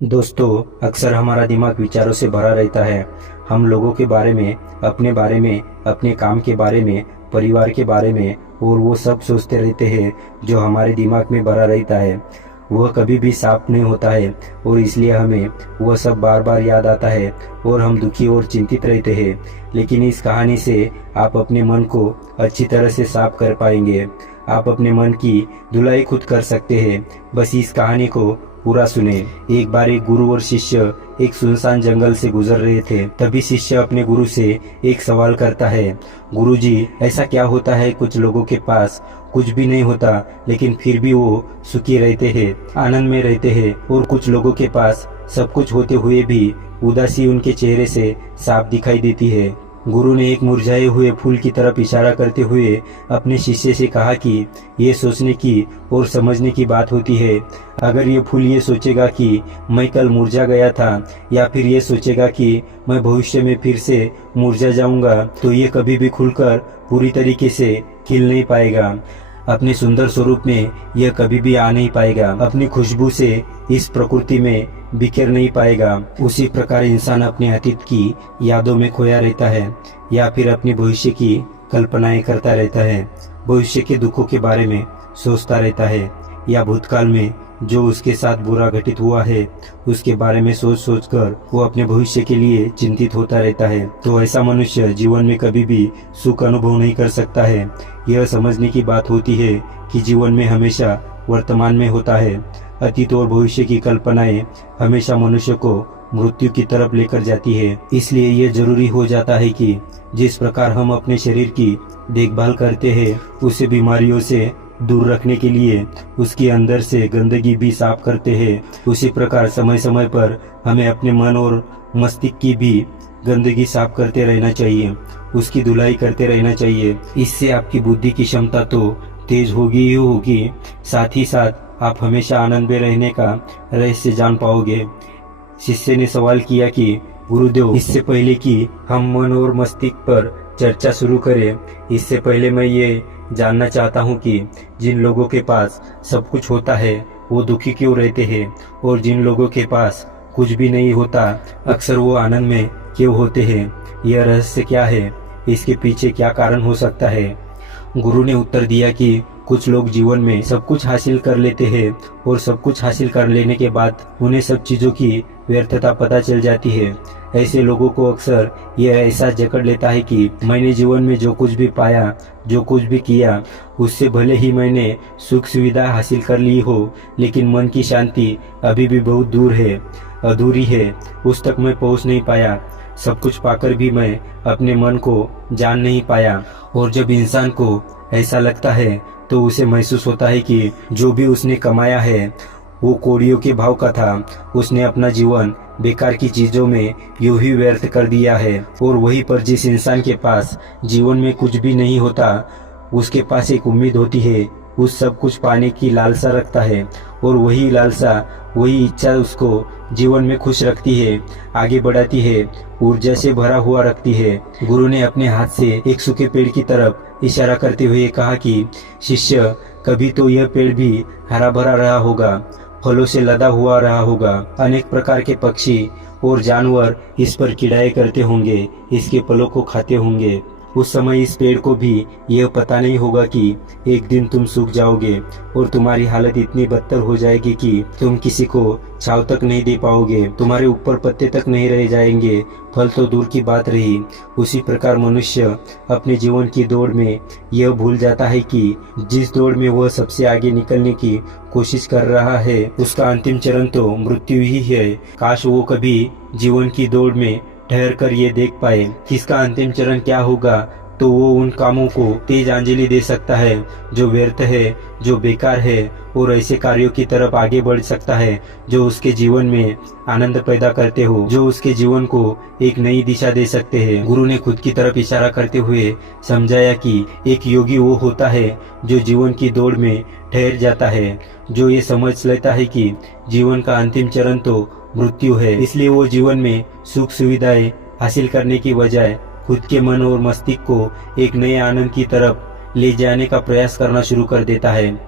दोस्तों, अक्सर हमारा दिमाग विचारों से भरा रहता है। हम लोगों के बारे में, अपने काम के बारे में, परिवार के बारे में और वो सब सोचते रहते हैं जो हमारे दिमाग में भरा रहता है। वह कभी भी साफ नहीं होता है और इसलिए हमें वह सब बार बार याद आता है और हम दुखी और चिंतित रहते हैं। लेकिन इस कहानी से आप अपने मन को अच्छी तरह से साफ कर पाएंगे। आप अपने मन की धुलाई खुद कर सकते हैं। बस इस कहानी को पूरा सुने। एक बार एक गुरु और शिष्य एक सुनसान जंगल से गुजर रहे थे। तभी शिष्य अपने गुरु से एक सवाल करता है, गुरुजी, ऐसा क्या होता है कुछ लोगों के पास कुछ भी नहीं होता लेकिन फिर भी वो सुखी रहते हैं, आनंद में रहते हैं, और कुछ लोगों के पास सब कुछ होते हुए भी उदासी उनके चेहरे से साफ दिखाई देती है। गुरु ने एक मुरझाए हुए फूल की तरफ इशारा करते हुए अपने शिष्य से कहा कि ये सोचने की और समझने की बात होती है। अगर ये फूल ये सोचेगा कि मैं कल मुरझा गया था या फिर ये सोचेगा कि मैं भविष्य में फिर से मुरझा जाऊंगा, तो ये कभी भी खुलकर पूरी तरीके से खिल नहीं पाएगा। अपने सुंदर स्वरूप में यह कभी भी आ नहीं पाएगा। अपनी खुशबू से इस प्रकृति में बिखेर नहीं पाएगा। उसी प्रकार इंसान अपने अतीत की यादों में खोया रहता है या फिर अपने भविष्य की कल्पनाएं करता रहता है। भविष्य के दुखों के बारे में सोचता रहता है या भूतकाल में जो उसके साथ बुरा घटित हुआ है उसके बारे में सोच सोच कर वो अपने भविष्य के लिए चिंतित होता रहता है। तो ऐसा मनुष्य जीवन में कभी भी सुख अनुभव नहीं कर सकता है। यह समझने की बात होती है कि जीवन में हमेशा वर्तमान में होता है। अतीत और भविष्य की कल्पनाएं हमेशा मनुष्य को मृत्यु की तरफ लेकर जाती है। इसलिए यह जरूरी हो जाता है कि जिस प्रकार हम अपने शरीर की देखभाल करते हैं, उसे बीमारियों से दूर रखने के लिए उसके अंदर से गंदगी भी साफ करते हैं, उसी प्रकार समय समय पर हमें अपने मन और मस्तिष्क की भी गंदगी साफ करते रहना चाहिए, उसकी धुलाई करते रहना चाहिए। इससे आपकी बुद्धि की क्षमता तो तेज होगी ही होगी, साथ ही साथ आप हमेशा आनंद में रहने का रहस्य जान पाओगे। शिष्य ने सवाल किया कि गुरुदेव, इससे पहले कि हम मन और मस्तिष्क पर चर्चा शुरू करें, इससे पहले मैं ये जानना चाहता हूँ कि जिन लोगों के पास सब कुछ होता है वो दुखी क्यों रहते हैं, और जिन लोगों के पास कुछ भी नहीं होता अक्सर वो आनंद में क्यों होते हैं। यह रहस्य क्या है, इसके पीछे क्या कारण हो सकता है। गुरु ने उत्तर दिया कि कुछ लोग जीवन में सब कुछ हासिल कर लेते हैं और सब कुछ हासिल कर लेने के बाद उन्हें सब चीजों की व्यर्थता पता चल जाती है। ऐसे लोगों को अक्सर यह एहसास जकड़ लेता है कि मैंने जीवन में जो कुछ भी पाया, जो कुछ भी किया, उससे भले ही मैंने सुख सुविधा हासिल कर ली हो, लेकिन मन की शांति अभी भी बहुत दूर है, अधूरी है, उस तक मैं पहुंच नहीं पाया। सब कुछ पाकर भी मैं अपने मन को जान नहीं पाया। और जब इंसान को ऐसा लगता है तो उसे महसूस होता है कि जो भी उसने कमाया है वो कौड़ियों के भाव का था। उसने अपना जीवन बेकार की चीजों में यूं ही व्यर्थ कर दिया है। और वहीं पर जिस इंसान के पास जीवन में कुछ भी नहीं होता, उसके पास एक उम्मीद होती है, उस सब कुछ पाने की लालसा रखता है, और वही लालसा, वही इच्छा उसको जीवन में खुश रखती है, आगे बढ़ाती है, ऊर्जा से भरा हुआ रखती है। गुरु ने अपने हाथ से एक सूखे पेड़ की तरफ इशारा करते हुए कहा कि शिष्य, कभी तो यह पेड़ भी हरा भरा रहा होगा, फलों से लदा हुआ रहा होगा, अनेक प्रकार के पक्षी और जानवर इस पर किड़ाए करते होंगे, इसके फलों को खाते होंगे। उस समय इस पेड़ को भी यह पता नहीं होगा कि एक दिन तुम सूख जाओगे और तुम्हारी हालत इतनी बदतर हो जाएगी कि तुम किसी को छांव तक नहीं दे पाओगे, तुम्हारे ऊपर पत्ते तक नहीं रह जाएंगे, फल तो दूर की बात रही। उसी प्रकार मनुष्य अपने जीवन की दौड़ में यह भूल जाता है कि जिस दौड़ में वह सबसे आगे निकलने की कोशिश कर रहा है उसका अंतिम चरण तो मृत्यु ही है। काश वो कभी जीवन की दौड़ में ठहर कर ये देख पाए कि इसका अंतिम चरण क्या होगा, तो वो उन कामों को तेज अंजलि दे सकता है जो व्यर्थ है, जो बेकार है, और ऐसे कार्यों की तरफ आगे बढ़ सकता है जो उसके जीवन में आनंद पैदा करते हो, जो उसके जीवन को एक नई दिशा दे सकते हैं। गुरु ने खुद की तरफ इशारा करते हुए समझाया कि एक योगी वो होता है जो जीवन की दौड़ में ठहर जाता है, जो ये समझ लेता है कि जीवन का अंतिम चरण तो मृत्यु है। इसलिए वो जीवन में सुख सुविधाएं हासिल करने की बजाय खुद के मन और मस्तिष्क को एक नए आनंद की तरफ ले जाने का प्रयास करना शुरू कर देता है।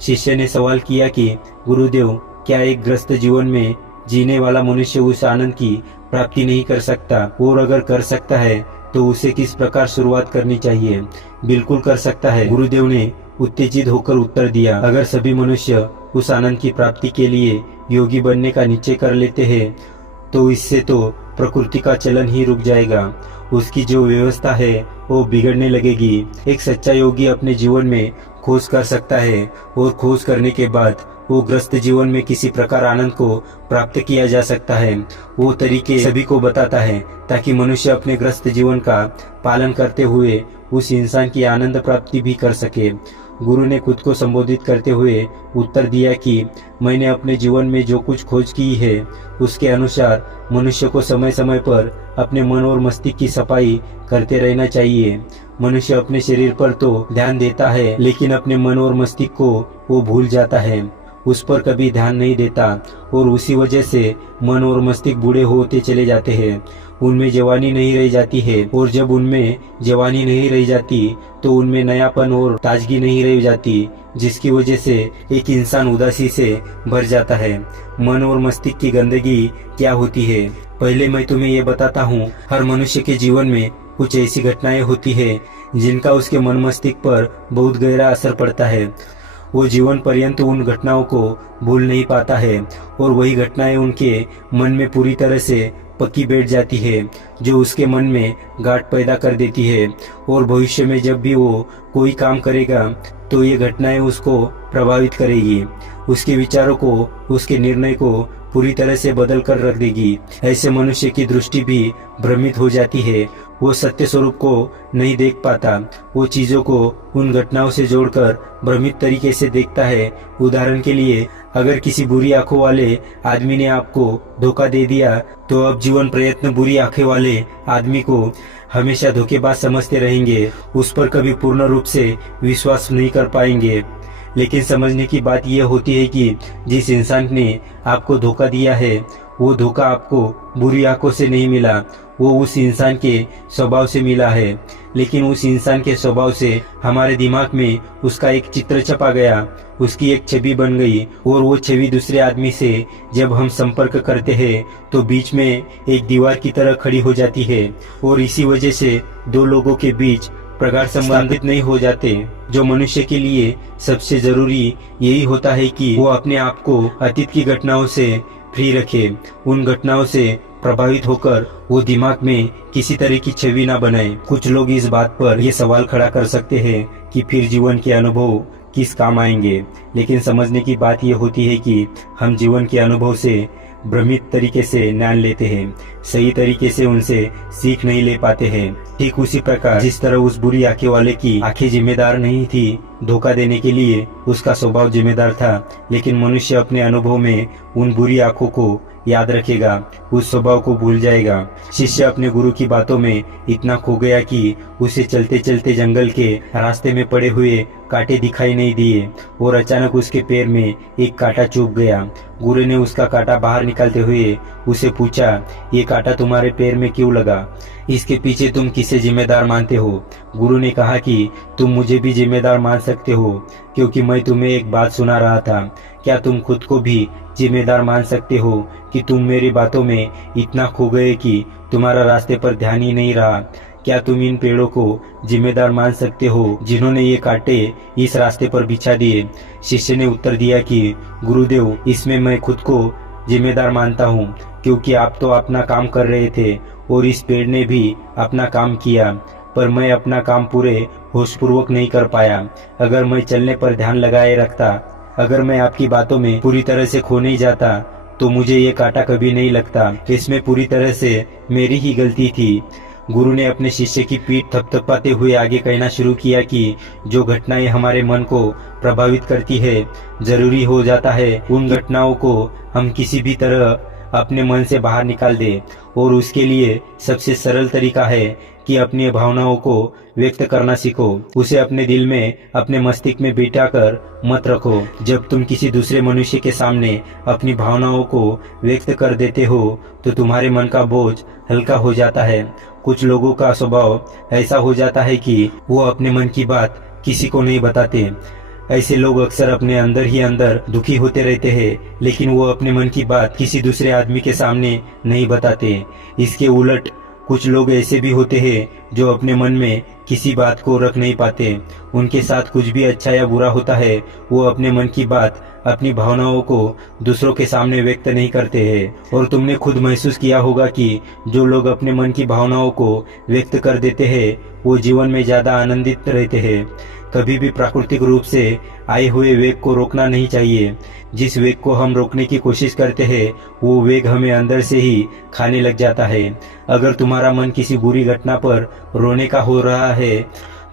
शिष्य ने सवाल किया कि गुरुदेव, क्या एक ग्रस्त जीवन में जीने वाला मनुष्य उस आनंद की प्राप्ति नहीं कर सकता, और अगर कर सकता है तो उसे किस प्रकार शुरुआत करनी चाहिए? बिल्कुल कर सकता है। गुरुदेव ने उत्तेजित होकर उत्तर दिया, अगर सभी मनुष्य उस आनंद की प्राप्ति के लिए योगी बनने का निश्चय कर लेते हैं तो इससे तो प्रकृति का चलन ही रुक जाएगा, उसकी जो व्यवस्था है वो बिगड़ने लगेगी। एक सच्चा योगी अपने जीवन में खोज कर सकता है, और खोज करने के बाद वो ग्रस्त जीवन में किसी प्रकार आनंद को प्राप्त किया जा सकता है। वो तरीके सभी को बताता है ताकि मनुष्य अपने ग्रस्त जीवन का पालन करते हुए उस इंसान की आनंद प्राप्ति भी कर सके। गुरु ने खुद को संबोधित करते हुए उत्तर दिया कि मैंने अपने जीवन में जो कुछ खोज की है उसके अनुसार मनुष्य को समय समय पर अपने मन और मस्तिष्क की सफाई करते रहना चाहिए। मनुष्य अपने शरीर पर तो ध्यान देता है, लेकिन अपने मन और मस्तिष्क को वो भूल जाता है, उस पर कभी ध्यान नहीं देता, और उसी वजह से मन और मस्तिष्क बूढ़े होते चले जाते हैं। उनमें जवानी नहीं रह जाती है, और जब उनमें जवानी नहीं रह जाती तो उनमें नयापन और ताजगी नहीं रह जाती, जिसकी वजह से एक इंसान उदासी से भर जाता है। मन और मस्तिष्क की गंदगी क्या होती है, पहले मैं तुम्हें ये बताता हूँ। हर मनुष्य के जीवन में कुछ ऐसी घटनाएं होती है जिनका उसके मन मस्तिष्क पर बहुत गहरा असर पड़ता है। वो जीवन पर्यंत उन घटनाओं को भूल नहीं पाता है, और वही घटनाएं उनके मन में पूरी तरह से पक्की बैठ जाती है, जो उसके मन में गांठ पैदा कर देती है। और भविष्य में जब भी वो कोई काम करेगा तो ये घटनाएं उसको प्रभावित करेगी, उसके विचारों को, उसके निर्णय को पूरी तरह से बदल कर रख देगी। ऐसे मनुष्य की दृष्टि भी भ्रमित हो जाती है, वो सत्य स्वरूप को नहीं देख पाता, वो चीजों को उन घटनाओं से जोड़कर भ्रमित तरीके से देखता है। उदाहरण के लिए, अगर किसी बुरी आंखों वाले आदमी ने आपको धोखा दे दिया तो अब जीवन प्रयत्न बुरी आंखें वाले आदमी को हमेशा धोखेबाज समझते रहेंगे, उस पर कभी पूर्ण रूप से विश्वास नहीं कर पाएंगे। लेकिन समझने की बात यह होती है कि जिस इंसान ने आपको धोखा दिया है वो धोखा आपको बुरी आंखों से नहीं मिला, वो उस इंसान के स्वभाव से मिला है। लेकिन उस इंसान के स्वभाव से हमारे दिमाग में उसका एक चित्र छपा गया, उसकी एक छवि बन गई, और वो छवि दूसरे आदमी से जब हम संपर्क करते हैं तो बीच में एक दीवार की तरह खड़ी हो जाती है, और इसी वजह से दो लोगों के बीच प्रगाढ़ संबंधित नहीं हो जाते। जो मनुष्य के लिए सबसे जरूरी यही होता है कि वो अपने आप को अतीत की घटनाओं से फ्री रखे, उन घटनाओं से प्रभावित होकर वो दिमाग में किसी तरह की छवि ना बनाए। कुछ लोग इस बात पर ये सवाल खड़ा कर सकते हैं कि फिर जीवन के अनुभव किस काम आएंगे, लेकिन समझने की बात ये होती है कि हम जीवन के अनुभव से भ्रमित तरीके से ज्ञान लेते हैं, सही तरीके से उनसे सीख नहीं ले पाते हैं। ठीक उसी प्रकार जिस तरह उस बुरी आंखें वाले की आंखें जिम्मेदार नहीं थी धोखा देने के लिए, उसका स्वभाव जिम्मेदार था, लेकिन मनुष्य अपने अनुभव में उन बुरी आंखों को याद रखेगा, उस स्वभाव को भूल जाएगा। शिष्य अपने गुरु की बातों में इतना खो गया कि उसे चलते चलते जंगल के रास्ते में पड़े हुए कांटे दिखाई नहीं दिए, और अचानक उसके पैर में एक कांटा चुभ गया। गुरु ने उसका कांटा बाहर निकालते हुए उसे पूछा, ये कांटा तुम्हारे पैर में क्यों लगा? इसके पीछे तुम किसे जिम्मेदार मानते हो? गुरु ने कहा कि तुम मुझे भी जिम्मेदार मान सकते हो, क्योंकि मैं तुम्हें एक बात सुना रहा था। क्या तुम खुद को भी जिम्मेदार मान सकते हो कि तुम मेरी बातों में इतना खो गए कि तुम्हारा रास्ते पर ध्यान ही नहीं रहा? क्या तुम इन पेड़ों को जिम्मेदार मान सकते हो जिन्होंने ये कांटे इस रास्ते पर बिछा दिए? शिष्य ने उत्तर दिया कि गुरुदेव, इसमें मैं खुद को जिम्मेदार मानता हूँ, क्योंकि आप तो अपना काम कर रहे थे और इस पेड़ ने भी अपना काम किया, पर मैं अपना काम पूरे होशपूर्वक नहीं कर पाया। अगर मैं चलने पर ध्यान लगाए रखता, अगर मैं आपकी बातों में पूरी तरह से खो नहीं जाता तो मुझे ये कांटा कभी नहीं लगता। इसमें पूरी तरह से मेरी ही गलती थी। गुरु ने अपने शिष्य की पीठ थपथपाते हुए आगे कहना शुरू किया कि जो घटनाएं हमारे मन को प्रभावित करती है, जरूरी हो जाता है उन घटनाओं को हम किसी भी तरह अपने मन से बाहर निकाल दे, और उसके लिए सबसे सरल तरीका है कि अपनी भावनाओं को व्यक्त करना सीखो। उसे अपने दिल में, अपने मस्तिष्क में बिठाकर मत रखो। जब तुम किसी दूसरे मनुष्य के सामने अपनी भावनाओं को व्यक्त कर देते हो तो तुम्हारे मन का बोझ हल्का हो जाता है। कुछ लोगों का स्वभाव ऐसा हो जाता है कि वो अपने मन की बात किसी को नहीं बताते। ऐसे लोग अक्सर अपने अंदर ही अंदर दुखी होते रहते हैं, लेकिन वो अपने मन की बात किसी दूसरे आदमी के सामने नहीं बताते। इसके उलट कुछ लोग ऐसे भी होते हैं जो अपने मन में किसी बात को रख नहीं पाते। उनके साथ कुछ भी अच्छा या बुरा होता है, वो अपने मन की बात, अपनी भावनाओं को दूसरों के सामने व्यक्त नहीं करते हैं। और तुमने खुद महसूस किया होगा कि जो लोग अपने मन की भावनाओं को व्यक्त कर देते हैं वो जीवन में ज्यादा आनंदित रहते हैं। कभी भी प्राकृतिक रूप से आए हुए वेग को रोकना नहीं चाहिए। जिस वेग को हम रोकने की कोशिश करते हैं वो वेग हमें अंदर से ही खाने लग जाता है। अगर तुम्हारा मन किसी बुरी घटना पर रोने का हो रहा है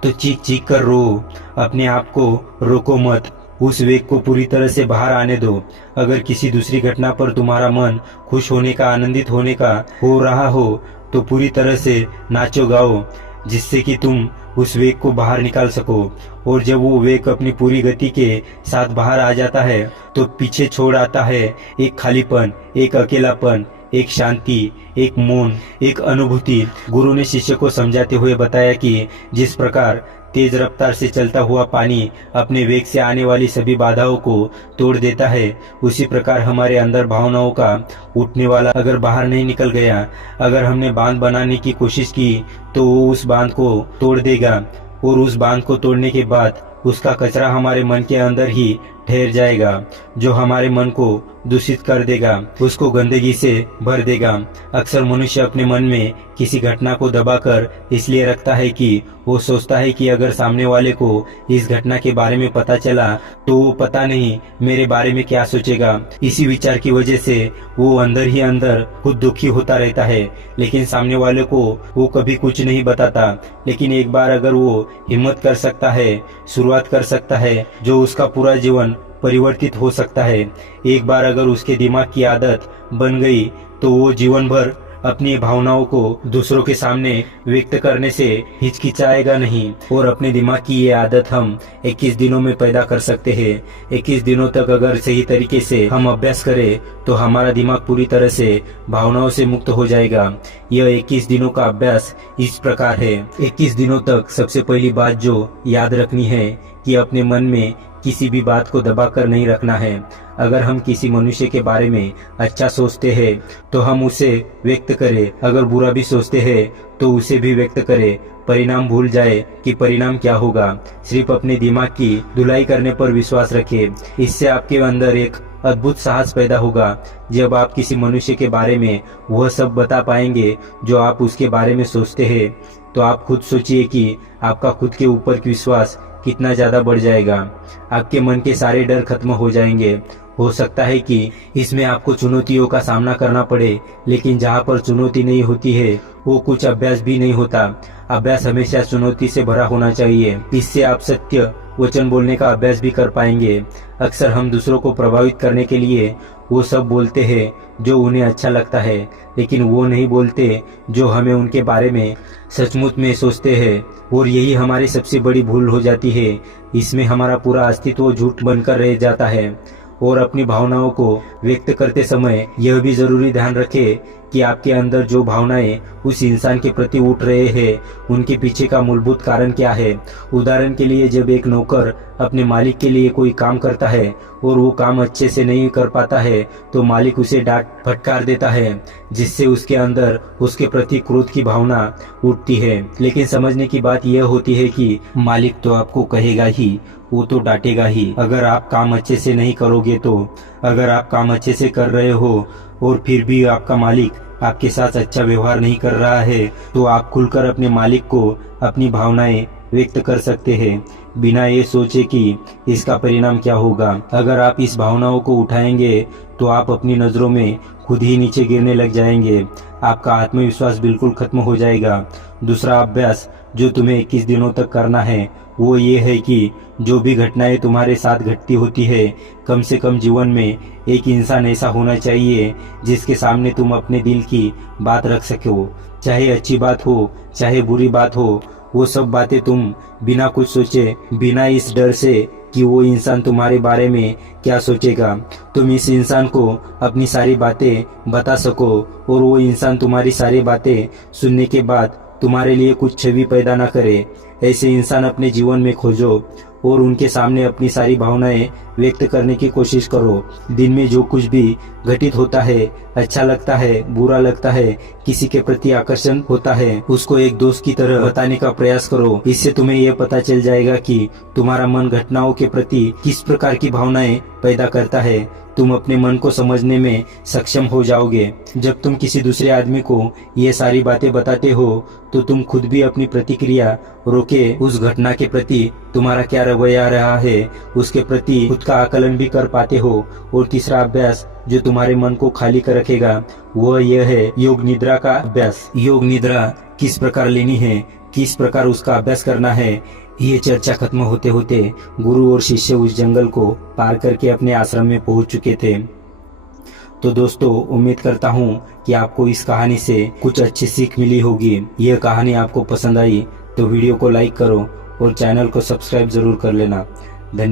तो चीख चीख कर रो, अपने आप को रोको मत, उस वेग को पूरी तरह से बाहर आने दो। अगर किसी दूसरी घटना पर तुम्हारा मन खुश होने का, आनंदित होने का हो रहा हो तो पूरी तरह से नाचो गाओ, जिससे कि तुम उस वेग को बाहर निकाल सको। और जब वो वेग अपनी पूरी गति के साथ बाहर आ जाता है तो पीछे छोड़ आता है एक खालीपन, एक अकेलापन, एक शांति, एक मौन, एक अनुभूति। गुरु ने शिष्य को समझाते हुए बताया कि जिस प्रकार तेज रफ्तार से चलता हुआ पानी अपने वेग से आने वाली सभी बाधाओं को तोड़ देता है, उसी प्रकार हमारे अंदर भावनाओं का उठने वाला अगर बाहर नहीं निकल गया, अगर हमने बांध बनाने की कोशिश की तो वो उस बांध को तोड़ देगा। और उस बांध को तोड़ने के बाद उसका कचरा हमारे मन के अंदर ही ठहर जाएगा, जो हमारे मन को दूषित कर देगा, उसको गंदगी से भर देगा। अक्सर मनुष्य अपने मन में किसी घटना को दबाकर इसलिए रखता है कि वो सोचता है कि अगर सामने वाले को इस घटना के बारे में पता चला तो वो पता नहीं मेरे बारे में क्या सोचेगा। इसी विचार की वजह से वो अंदर ही अंदर खुद दुखी होता रहता है, लेकिन सामने वाले को वो कभी कुछ नहीं बताता। लेकिन एक बार अगर वो हिम्मत कर सकता है, शुरुआत कर सकता है, जो उसका पूरा जीवन परिवर्तित हो सकता है। एक बार अगर उसके दिमाग की आदत बन गई तो वो जीवन भर अपनी भावनाओं को दूसरों के सामने व्यक्त करने से हिचकिचाएगा नहीं। और अपने दिमाग की ये आदत हम 21 दिनों में पैदा कर सकते हैं। 21 दिनों तक अगर सही तरीके से हम अभ्यास करें तो हमारा दिमाग पूरी तरह से भावनाओं से मुक्त हो जाएगा। यह 21 दिनों का अभ्यास इस प्रकार है। 21 दिनों तक सबसे पहली बात जो याद रखनी है कि अपने मन में किसी भी बात को दबाकर नहीं रखना है। अगर हम किसी मनुष्य के बारे में अच्छा सोचते हैं तो हम उसे व्यक्त करें, अगर बुरा भी सोचते हैं तो उसे भी व्यक्त करें। परिणाम भूल जाए कि परिणाम क्या होगा, सिर्फ अपने दिमाग की धुलाई करने पर विश्वास रखें। इससे आपके अंदर एक अद्भुत साहस पैदा होगा। जब आप किसी मनुष्य के बारे में वह सब बता पाएंगे जो आप उसके बारे में सोचते हैं, तो आप खुद सोचिए कि आपका खुद के ऊपर विश्वास कितना ज्यादा बढ़ जाएगा। आपके मन के सारे डर खत्म हो जाएंगे। हो सकता है कि इसमें आपको चुनौतियों का सामना करना पड़े, लेकिन जहाँ पर चुनौती नहीं होती है वो कुछ अभ्यास भी नहीं होता। अभ्यास हमेशा चुनौती से भरा होना चाहिए। इससे आप सत्य वचन बोलने का अभ्यास भी कर पाएंगे। अक्सर हम दूसरों को प्रभावित करने के लिए वो सब बोलते हैं जो उन्हें अच्छा लगता है, लेकिन वो नहीं बोलते जो हमें उनके बारे में सचमुच में सोचते हैं। और यही हमारी सबसे बड़ी भूल हो जाती है। इसमें हमारा पूरा अस्तित्व झूठ बनकर रह जाता है। और अपनी भावनाओं को व्यक्त करते समय यह भी जरूरी ध्यान रखें कि आपके अंदर जो भावनाएं उस इंसान के प्रति उठ रहे हैं उनके पीछे का मूलभूत कारण क्या है। उदाहरण के लिए, जब एक नौकर अपने मालिक के लिए कोई काम करता है और वो काम अच्छे से नहीं कर पाता है तो मालिक उसे डांट फटकार देता है, जिससे उसके अंदर उसके प्रति क्रोध की भावना उठती है। लेकिन समझने की बात यह होती है कि मालिक तो आपको कहेगा ही, वो तो डांटेगा ही अगर आप काम अच्छे से नहीं करोगे तो। अगर आप काम अच्छे से कर रहे हो और फिर भी आपका मालिक आपके साथ अच्छा व्यवहार नहीं कर रहा है तो आप खुलकर अपने मालिक को अपनी भावनाएं व्यक्त कर सकते हैं, बिना ये सोचे कि इसका परिणाम क्या होगा। अगर आप इस भावनाओं को उठाएंगे तो आप अपनी नजरों में खुद ही नीचे गिरने लग जाएंगे। आपका आत्मविश्वास बिल्कुल खत्म हो जाएगा। दूसरा अभ्यास जो तुम्हें 21 दिनों तक करना है वो ये है कि जो भी घटनाएं तुम्हारे साथ घटती होती है, कम से कम जीवन में एक इंसान ऐसा होना चाहिए जिसके सामने तुम अपने दिल की बात रख सको। चाहे अच्छी बात हो चाहे बुरी बात हो, वो सब बातें तुम बिना कुछ सोचे, बिना इस डर से कि वो इंसान तुम्हारे बारे में क्या सोचेगा, तुम इस इंसान को अपनी सारी बातें बता सको और वो इंसान तुम्हारी सारी बातें सुनने के बाद तुम्हारे लिए कुछ छवि पैदा न करे। ऐसे इंसान अपने जीवन में खोजो और उनके सामने अपनी सारी भावनाएं व्यक्त करने की कोशिश करो। दिन में जो कुछ भी घटित होता है, अच्छा लगता है, बुरा लगता है, किसी के प्रति आकर्षण होता है, उसको एक दोस्त की तरह बताने का प्रयास करो। इससे तुम्हें यह पता चल जाएगा कि तुम्हारा मन घटनाओं के प्रति किस प्रकार की भावनाएं पैदा करता है। तुम अपने मन को समझने में सक्षम हो जाओगे। जब तुम किसी दूसरे आदमी को ये सारी बातें बताते हो तो तुम खुद भी अपनी प्रतिक्रिया रोके उस घटना के प्रति तुम्हारा क्या रवैया रहा है उसके प्रति खुद का आकलन भी कर पाते हो। और तीसरा अभ्यास जो तुम्हारे मन को खाली कर रखेगा वह यह है योग निद्रा का अभ्यास। योग निद्रा किस प्रकार लेनी है, किस प्रकार उसका अभ्यास करना है, ये चर्चा खत्म होते होते गुरु और शिष्य उस जंगल को पार करके अपने आश्रम में पहुंच चुके थे। तो दोस्तों, उम्मीद करता हूं कि आपको इस कहानी से कुछ अच्छी सीख मिली होगी। यह कहानी आपको पसंद आई तो वीडियो को लाइक करो और चैनल को सब्सक्राइब जरूर कर लेना। धन्यवाद।